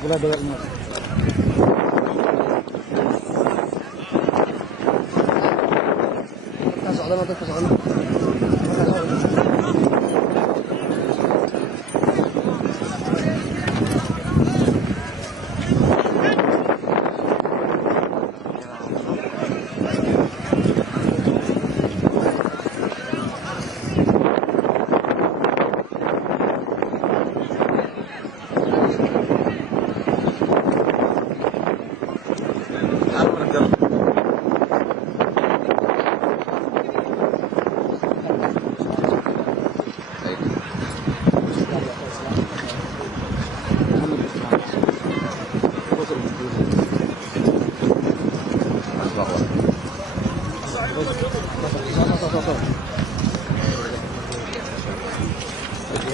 Gula bayar emas. Kasih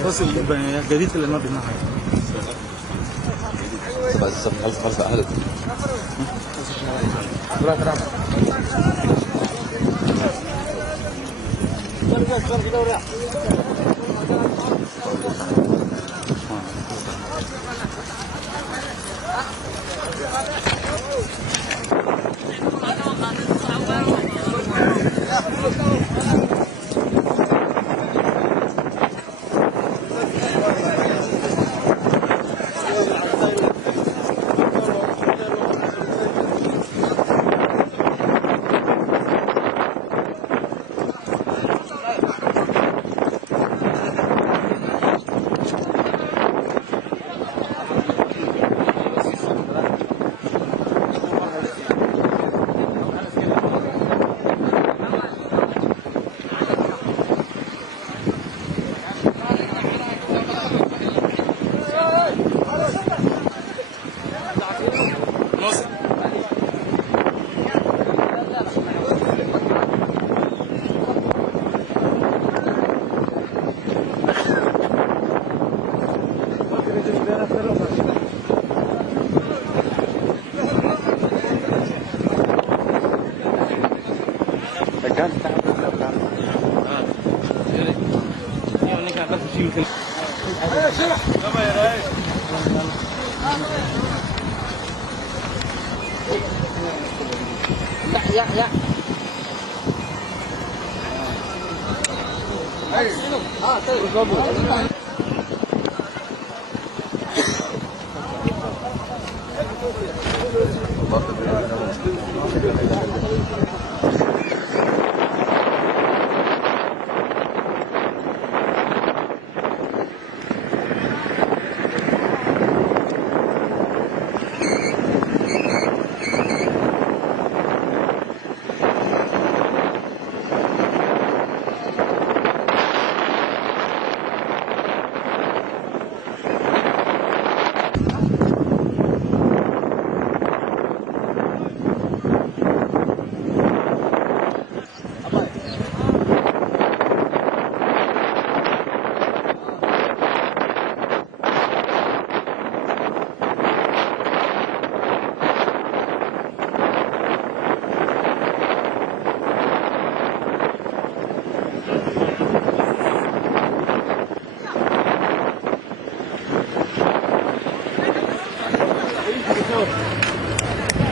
بس الجديد اللي ما بينها خلف أهلك Ya.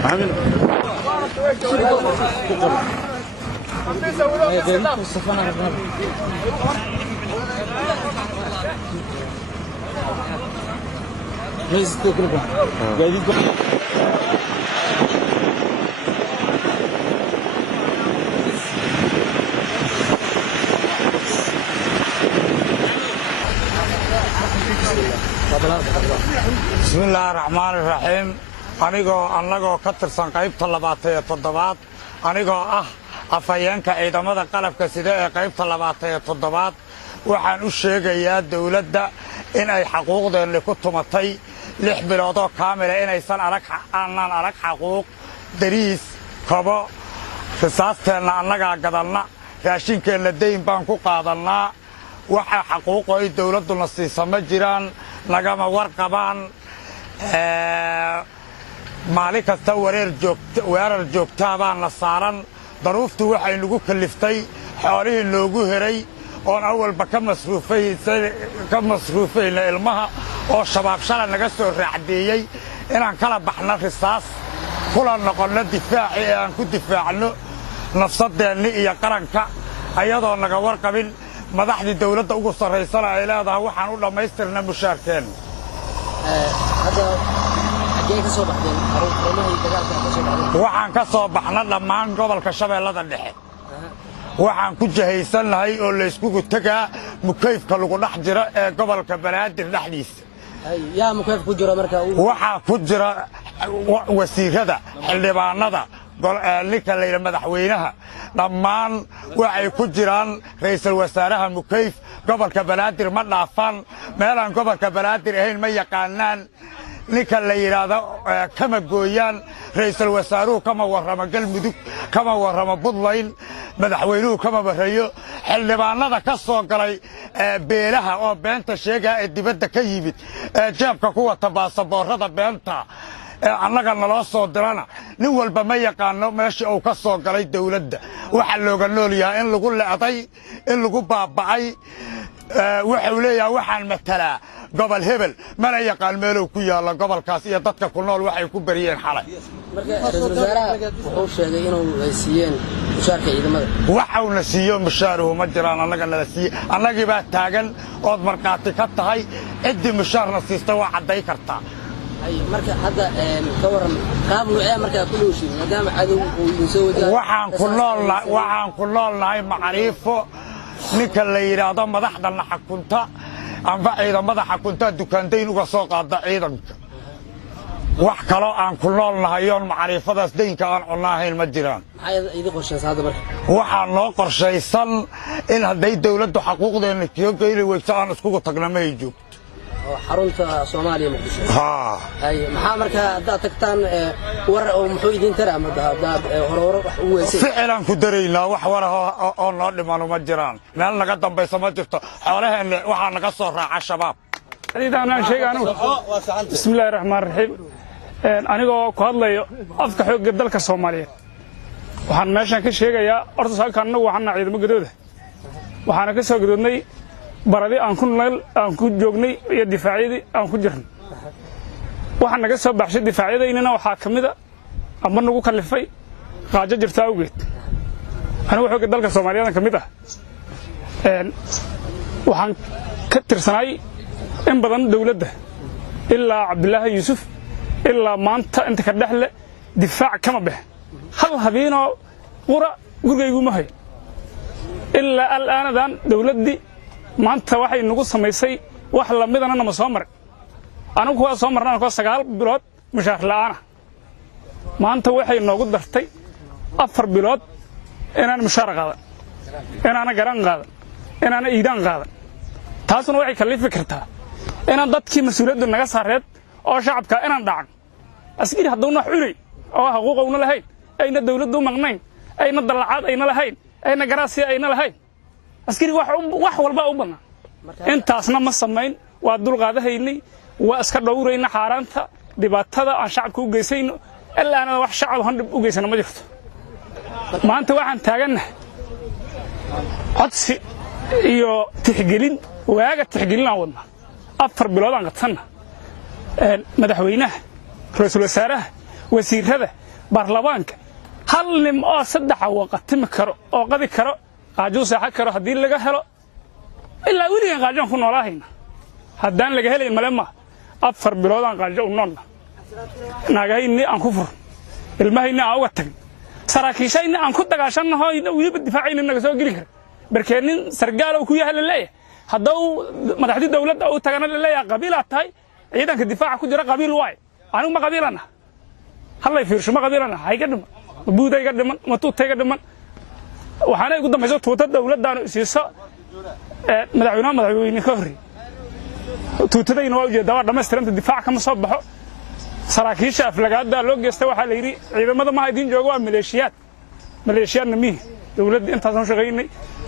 عامل ليس تكلفة جديد بسم الله الرحمن الرحيم anagoo ka tirsan qaybta 27 anigoo ah afayeenka ciidamada qalabka sida ee qaybta 27 waxaan u sheegayaa dawladda in ay xaquuqdeena ku tumatay 6 bilood oo kaamil ah inaysan arag xaquuq dariis kabo risaasteena annaga gadalna raashinkeena deyn baan ku qaadanaa waxa xaquuq ay dawladuna siisama jiraan nagama warqabaan maalin kasta weerar joogtaa baan la saaran daruuftu waxay nagu kaliftay xoolihii noogu heray oon awalba ka masruufayna ilmaha oo shabaab shalay naga soo raacdeeyey inaan kala baxno risaas kula noqonno difaaci ee aan ku difaacno nafsadeenni iyo qaranka ayadoo naga warqabin madaxdii dawladda ugu sarraysana ay leedahay waxaan u dhammaystirna mushaarkeen waxaan ka soo baxna dhammaan gobolka shabeellada dhexe waxaan ku jahaysannahay oo layskugu tegaa mukayfka lagu dhex jiro ee gobolka banaadir dhexdiisa waxaa ku jira wasiirada xildhibaanada ninka layidha madaxweynaha dhammaan waxay ku jiraan ra'iisul wasaaraha mukayf gobolka banaadir ma dhaafaan meelaan gobolka banaadir ahayn ma yaqaanaan ninka la yidhaahdo kama gooyaan ra'iisul wasaaruhu kama warramo galmudug kama warramo buntland madaxweynuhu kama warrayo xildhibaanada ka soo galay beelaha oo beenta sheegaa ee dibadda ka yimid ee jeebka ku wata baasaboorrada beenta annaga naloo soo dirana nin walba ma yaqaano meeshii uu ka soo galay dawladda waxaa looga nool yahay in lagu le'day in lagu baaba'ay wuxuu leeyahay waxaan matalaa gobol hebel mana yaqaan meeluu ku yaalla gobolkaas iyo dadka ku nool waxay ku bariyeen xalay waxauna siiyo mushaaruhu ma jiraan annaga nala siiye annagii baa taagan ood markhaati ka tahay ciddii mushaarna siista waa cadday kartaa waxaan ku noolnahay macriifo ninka la yidhaahdo madaxdana xakunta amba ciidamada xakunta dukaandayn uga soo qaada ciidanka wax kaloo aan ku noolnahay oon macriifadaas daynka aan cunaahayn ma jiraan waxaa noo qorshaysan in hadday dawladdu xaquuqdeenna soo geyli weyso aan iskugu tagna ma ay joogto xarunta Soomaaliya Muqdisho maxaa markaa hadda tagtaan war oo muxuu idin taraa hore wax u weysay ficlan ku dareynaa wax war oo noo dhimano ma jiraan meel naga dambayso ma jirto xoolaheena waxa naga soo raaca shabaab ciidanaan sheegaanu bismillaahir rahmaanir rahiim anigoo ku hadlayo afka xoogga dalka Soomaaliyeed waxaan meeshan ka sheegayaa horta halkaan anagu waxaan ciidamo gadooda waxaana ka soo gadoodnay baradii aan ku joognay iyo difaaciyadii aan ku jirnay waxaan naga soo baxshay difaacyadaynana waxaa ka mid ama nagu kalifay qaajo jirta awgeed anigu xoogga dalka Soomaaliyeed ka mid waxaan ka tirsanay in badan dawladda ilaa Cabdullaahi Yuusuf ilaa maanta inta ka dhaxle difaac kama bixin hal habeenoo qura gurigaygu ma hay ilaa alaanadan dawladdii maanta waxay nagu samaysay wax la midana nama soo marin anigu waa soo marnaa ko 9 bilood mushaar la'aana maanta waxay noogu dartay 4 bilood inaan mushaar qaadan inaan garan qaadan inaan iidaan qaadan taasuna waxay kalifi kartaa inaan dadkii mas'uuliyadda naga saareed oo shacabka inaan dhacan askari hadduu wax cunay oo xuquuqna lahayn ayna dawladdu maqnayn ayna dalacaad ayna lahayn ayna garaasi ayna lahayn askari wax walba u banaan intaasna ma samayn waa dulqaadahaynay waa iska dhowrayna xaaraanta dhibaatada aan shacabka u geysayno ilaana wax shacab han u geysana ma jirto maanta waxaan taaganahay codsi iyo tixgelin waaga tixgelin aan wadnaa 4 bilood aan qadsanna madaxweynaha ra'iisul wasaaraha wasiirada baarlamaanka hal nim oo 3 waqti karo oo qadi karo qaajo saxa karo hadii laga helo ilaa waliyan qaajan ku noolaahayna haddaan laga helay malema afar biloodaan qaajo u noolna naagahayni aan ku fur ilmahayni aan uga tagin saraakiishayni aan ku dagaashannaho weliba difaacayni naga soo geli kara barkeenin sargaal ku yahay leeyahay hadduu madaxdii dawladda uu tagana leeyahay qabiil tahay ciidanka difaaca ku jira qabiil waay anigu ma qabiilana hallay fiirsho ma qabiilana hayga dhiman buudayga dhiman ma tuutayga dhiman waxaana ugu dambayso tuuta dawladdaanu siiso madaxweyne ka horreeyay tuutadayna waa ujeedaa waa dhammaystiranta difaac kama soo baxo saraakiisha aflagaada loo geystay waxaa la yidhi ciidamada ma idin joogo waa maleeshiyaadna mihi dawladda intaasaan shaqaynay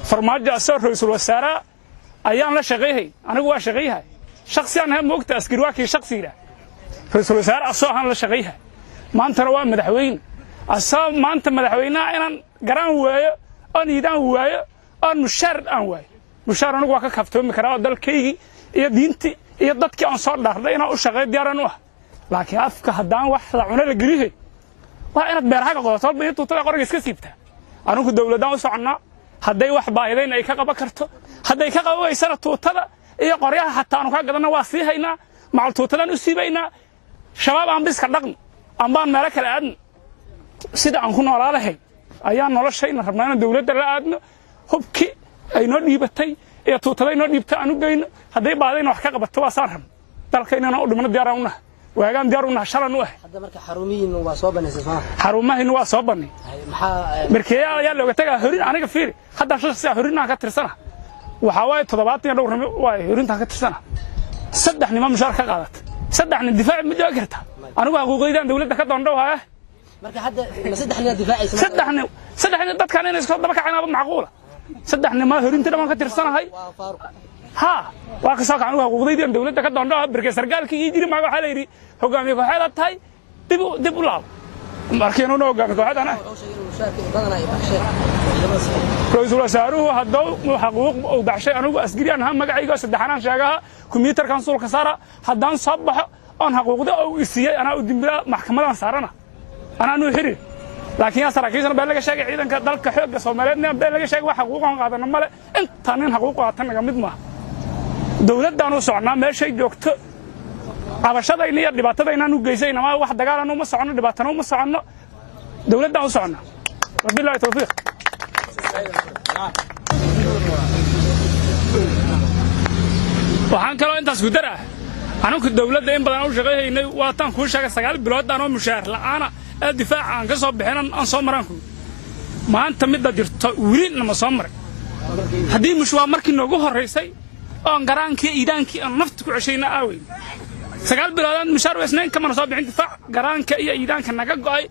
farmaajo asoo ra'iisul wasaaraha ayaan la shaqayhay anigu waa shaqayhay shakhsiyaan ha moogta askari waa kii shakhsiga ra'iisul wasaare asoo aan la shaqayhay maantana waa madaxweyne asoo maanta madaxweynaha inaan garaan waayo oon iidaan waayo oon mushaar aan waayo mushaar anigu waa ka kaftoomi karaa oo dalkaygii iyo diintii iyo dadkii aan soo dhaarnay inaan u shaqeeyo diyaaran u ah laakiin afka haddaan wax la cuno la gelihay waa inaad beerahaga qodato walba iyo tuutada qoriga iska siibtaa anigu dawladdaan u soconnaa hadday wax baahidayn ay ka qaban karto hadday ka qaban weysana tuutada iyo qoryaha xataa aanu ka gadanna waa sii haynaa macal tuutadaan u siibaynaa shabaab aan biska dhaqno ambaan meelo kale aadno sida aan ku noolaa lahayn ayaan noloshayna rabnaa inaan dawladda la aadno hubki ay noo dhiibatay iyo tuutada ay noo dhiibtay aan u geyno hadday baahidayna wax ka qabato waa saan rabno dalkaynana u dhimano diyaaraan u nahay waagaan diyaar u nahay shalan u ah hadda marka xarumihiina waa soo banaysay soo xarumahayna waa soo banay maxaa markeeya ayaa looga tagaa horin aniga fiiri hadda shakhsiga horinaan ka tirsana waxa waaye 70 dhowr nimo waa horintaan ka tirsana saddex nimo mushaar ka qaadata saddexna difaac ma joogi kartaa anigu xuquuqaydaan dawladda ka doondhowaya marka hadda saddexna difaacaysa saddexna dadkan inay iska daba kacaynaaba macquula saddexna ma horinta dhamaan ka tirsanahay ha waa ka soo kacay xuquuqaydaan dawladda ka doondhowaya barkee sargaalkii ii jiri maaga waxa la yiri hogaamiye kooxeed tahay dib u laab markiinu noo hogaamiye kooxeed ana ra'iisul wasaaruhu hadduu xaquuq uu baxshay anigu asgariyan ha magacayga saddexanaan sheegaha kombiyuutarkan suulka saara haddaan soo baxo oon xaquuqda uu isiiyey anaa u dimbila maxkamadan saarana anaa nuu xiri laakiin yaa saraakiishana been laga sheegay ciidanka dalka xoogga Soomaaliyeedna been laga sheegay wax xaquuq aan qaadana male inta nin xaquuq qaatan naga mid ma dawladdan u socnaa meeshay joogto cabashadayna iyo dhibaatadayna u geysayna ma wax dagaalan uma socono dhibaatana uma socono dawladdan u socnaa wabillahi tawfiiq waxaan kaloo intaas ku daraa anigu dawladda in badan u shaqeeynay waa tan ku shaqay 9 bilood aan oo mushaar la'aana difaac aan ka soo bixin aan soo maran ku maanta midda jirto wili ma soo maray haddii mushwaa markii noogu horeysay oo garaankii iidaankii aan nafta ku ceshayna aaway 9 bilood aan mushaar weesnayn kama soo bixin difaac garaanka iyo iidaanka naga go'ay